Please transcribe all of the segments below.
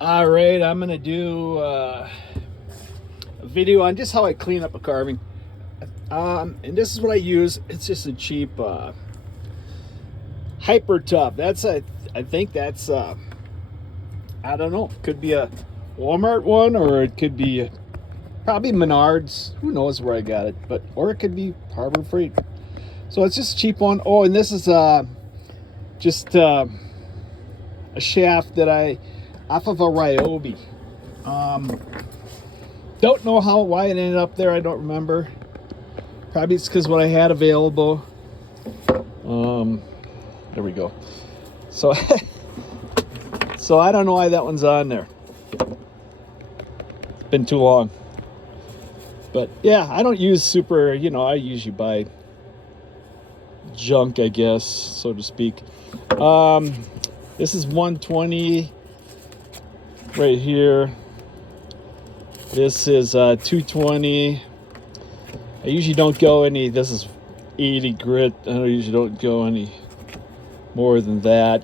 All right, I'm gonna do a video on just how I clean up a carving. And this is what I use. It's just a cheap Hyper Tough. I think that's I don't know. Could be a Walmart one, or it could be probably Menards. Who knows where I got it? Or it could be Harbor Freight. So it's just a cheap one. Oh, and this is just a shaft that I off of a Ryobi. Um, don't know why it ended up there. I don't remember. Probably it's because what I had available. There we go. So so I don't know why that one's on there. It's been too long. But yeah, I don't use super. I usually buy junk, I guess, so to speak. This is 120 right here. This is 220. I usually don't go any. This is 80 grit. I usually don't go any more than that.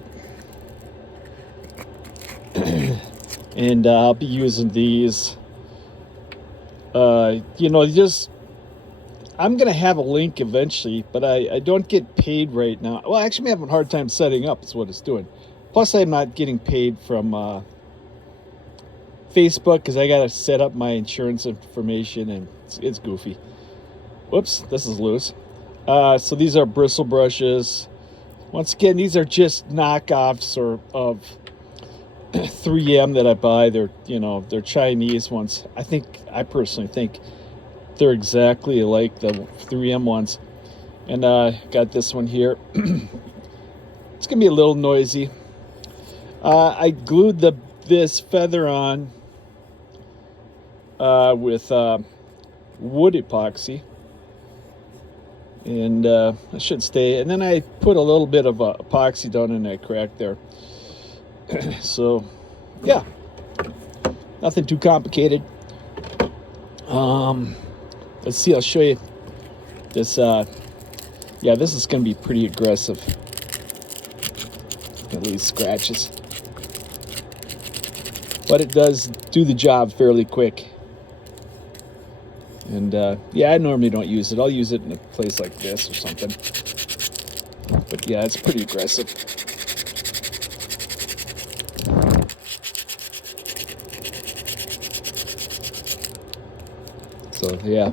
And I'll be using these. Just I'm gonna have a link eventually, but I don't get paid right now. Well, actually, I'm having a hard time setting up. Is what it's doing. Plus, I'm not getting paid from Facebook because I gotta set up my insurance information, and it's goofy. Whoops, this is loose. So these are bristle brushes. Once again, these are just knockoffs of 3M that I buy. They're Chinese ones. I personally think they're exactly like the 3M ones. And got this one here. It's gonna be a little noisy. I glued this feather on with wood epoxy, and it should stay. And then I put a little bit of epoxy down in that crack there. So, yeah, nothing too complicated. Let's see. I'll show you this. Yeah, this is going to be pretty aggressive. At least scratches, but it does do the job fairly quick. And yeah, I normally don't use it. I'll use it in a place like this or something. But yeah, it's pretty aggressive. So yeah,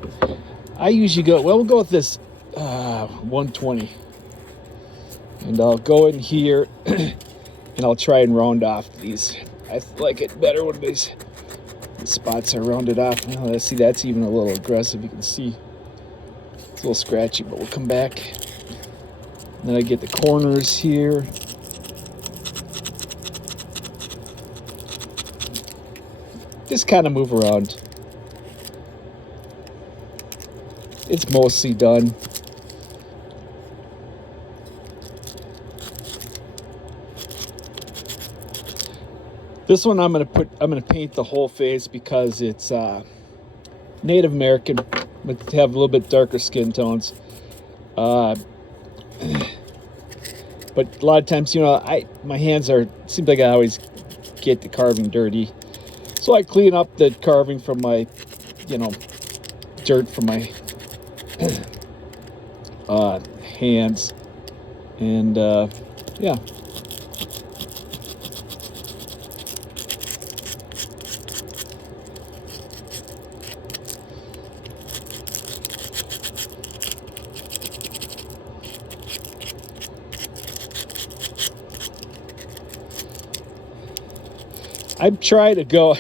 I usually we'll go with this 120. And I'll go in here and I'll try and round off these. I like it better when these spots are rounded off. Well, let's see, that's even a little aggressive. You can see it's a little scratchy, but we'll come back. And then I get the corners here. Just kind of move around. It's mostly done. This one I'm gonna paint the whole face because it's Native American, but to have a little bit darker skin tones. But a lot of times, my hands seems like I always get the carving dirty. So I clean up the carving from my, dirt from my hands. And yeah. I try to go,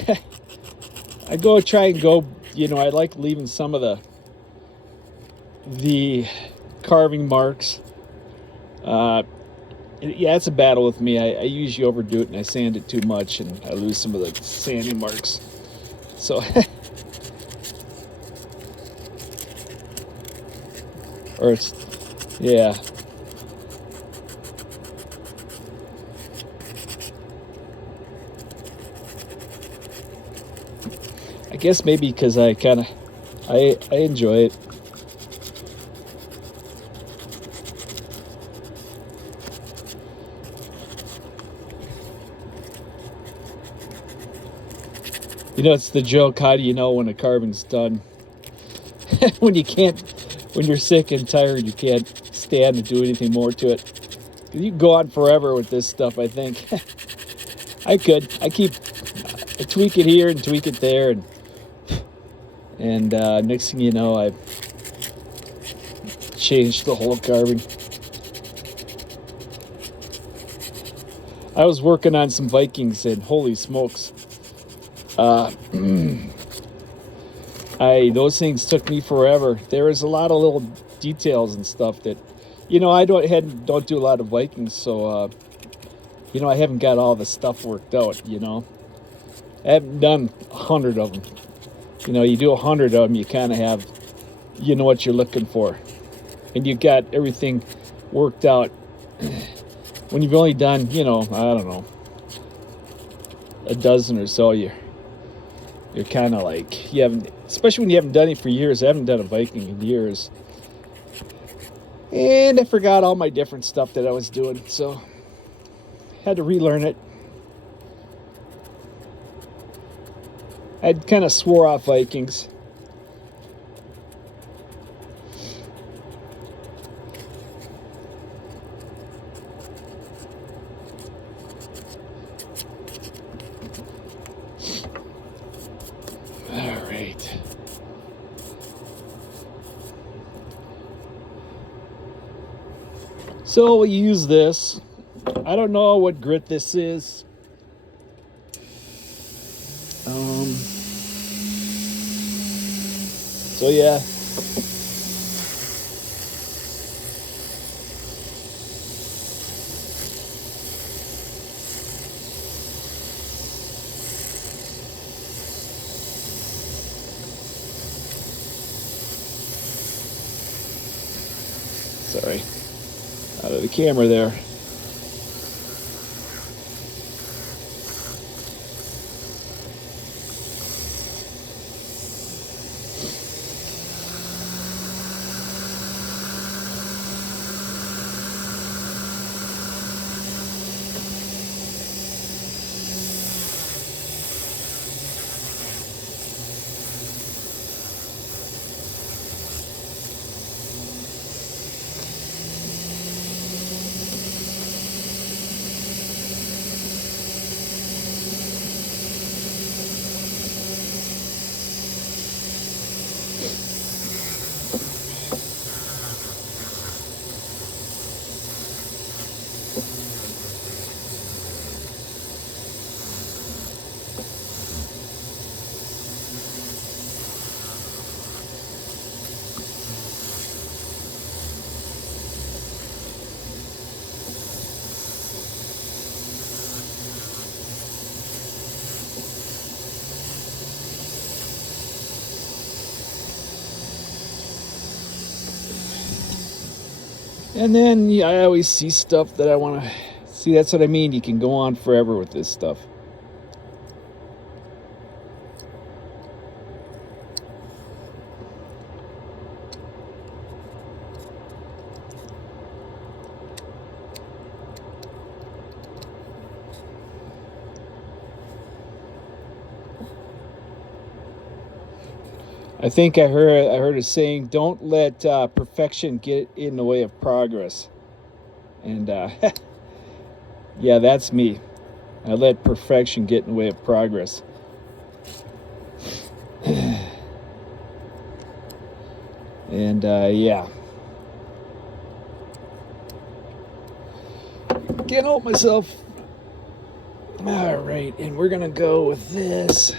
I like leaving some of the carving marks. Yeah, it's a battle with me. I usually overdo it and I sand it too much and I lose some of the sanding marks. So, yeah. I guess maybe because I enjoy it. It's the joke. How do you know when a carving's done? when you can't, when you're sick and tired, you can't stand to do anything more to it. You can go on forever with this stuff, I think. I could. I tweak it here and tweak it there, and next thing you know, I changed the whole carving. I was working on some Vikings, and holy smokes, uh, those things took me forever. There is a lot of little details and stuff that, I don't do a lot of Vikings, so I haven't got all the stuff worked out. I haven't done 100 of them. You do 100 of them, you kind of have, what you're looking for, and you got everything worked out. When you've only done, I don't know, a dozen or so, you're kind of like, you haven't, especially when you haven't done it for years. I haven't done a Viking in years, and I forgot all my different stuff that I was doing, so had to relearn it. I kind of swore off Vikings. All right. So we'll use this. I don't know what grit this is. So yeah. Sorry. Out of the camera there. And then I always see stuff that I want to see. That's what I mean. You can go on forever with this stuff. I think I heard a saying: "Don't let perfection get in the way of progress." And yeah, that's me. I let perfection get in the way of progress. And yeah, can't help myself. All right, and we're gonna go with this.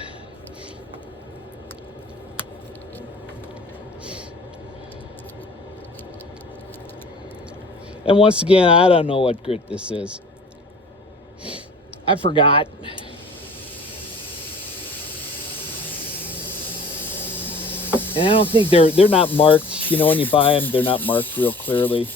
And once again, I don't know what grit this is. I forgot. And I don't think they're not marked. When you buy them, they're not marked real clearly.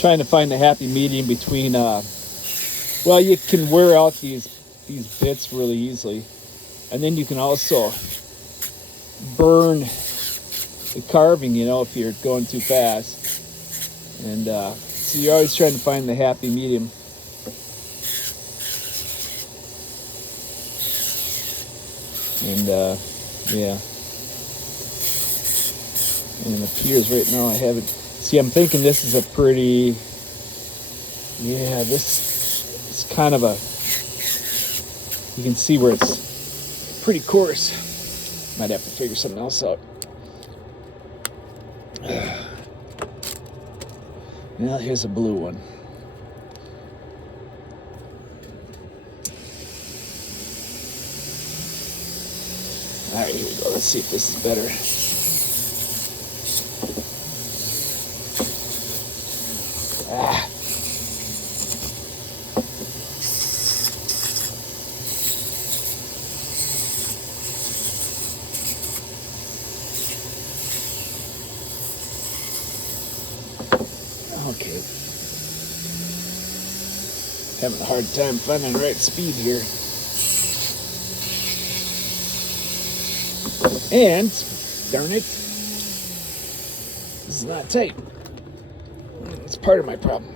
Trying to find the happy medium between. Well, you can wear out these bits really easily, and then you can also burn the carving, if you're going too fast. And so you're always trying to find the happy medium. And yeah. And it appears right now I haven't. See, I'm thinking this is a pretty. Yeah, this is kind of a. You can see where it's pretty coarse. Might have to figure something else out. Well, here's a blue one. All right, here we go. Let's see if this is better. Ah. Okay. Having a hard time finding the right speed here. And, darn it, this is not tight. It's part of my problem.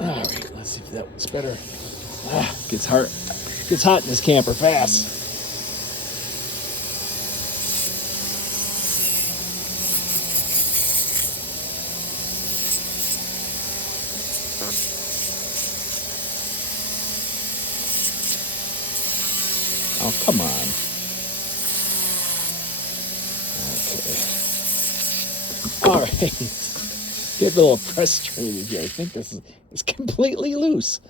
All right, let's see if that one's better. Gets hot in this camper fast. Oh, come on. Okay. All right. Get a little frustrated here. I think this is completely loose.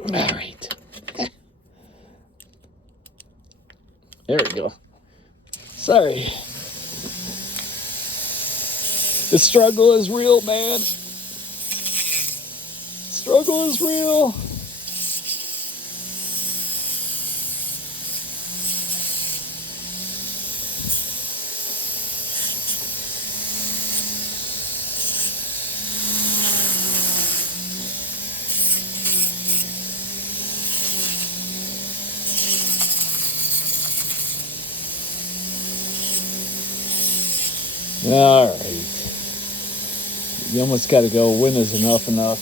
All right. There we go. Sorry. The struggle is real, man. Struggle is real. All right. You almost got to go, when is enough enough?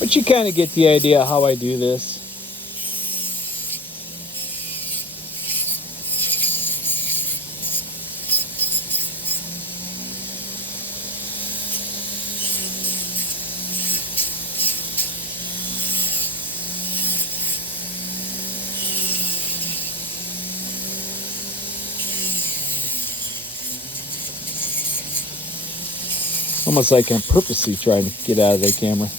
But you kind of get the idea how I do this. Almost like I'm purposely trying to get out of the camera.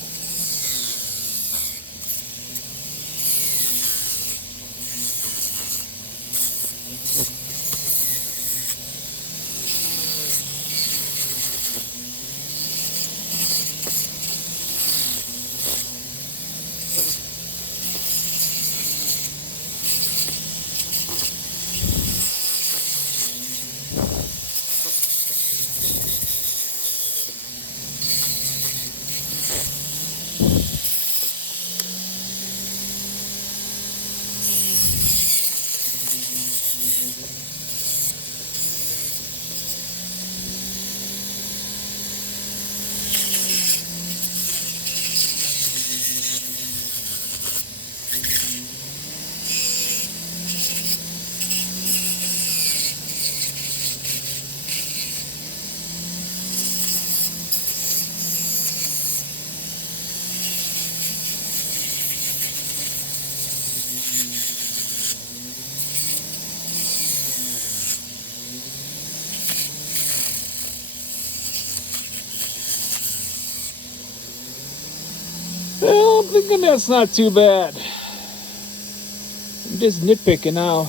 Well, I'm thinking that's not too bad. I'm just nitpicking now.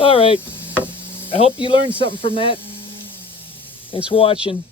All right. I hope you learned something from that. Thanks for watching.